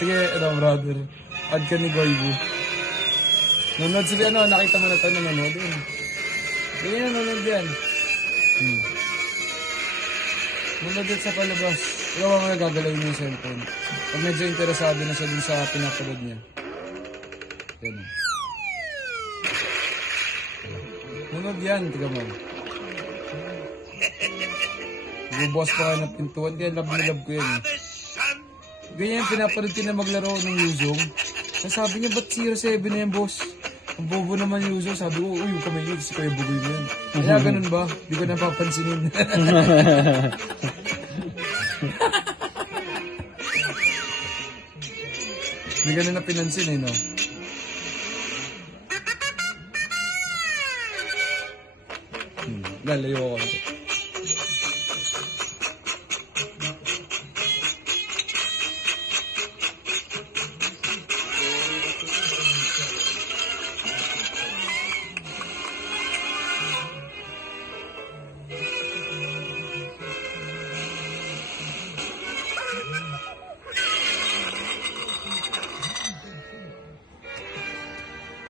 Sige, brother. Add ka ni Goibu. Nanonood sila, nakita mo na ito, nanonood yun. Ganyan, nanonood yan. Nanonood yan sa palabas. Ikaw ang nagagalaw niya yung cellphone. Pag medyo interesado na siya dun sa pinapanood niya. Yan. Nanonood yan, tiga mo. Bubukas pa kayo ng pintuan, kaya love na love ko yan eh. Ganyan, pinapanood ko na maglaro ng Yuzong. Sabi niya, ba't 0-7 na yan, boss? Ang bobo naman Yuzong. Sabi ko, uy, yung kamay yun, kasi kaya bugoy mo yan. Kaya ganun ba? Di ko napapansinin. Hindi ka na pinansin eh, no? Lalayo ako.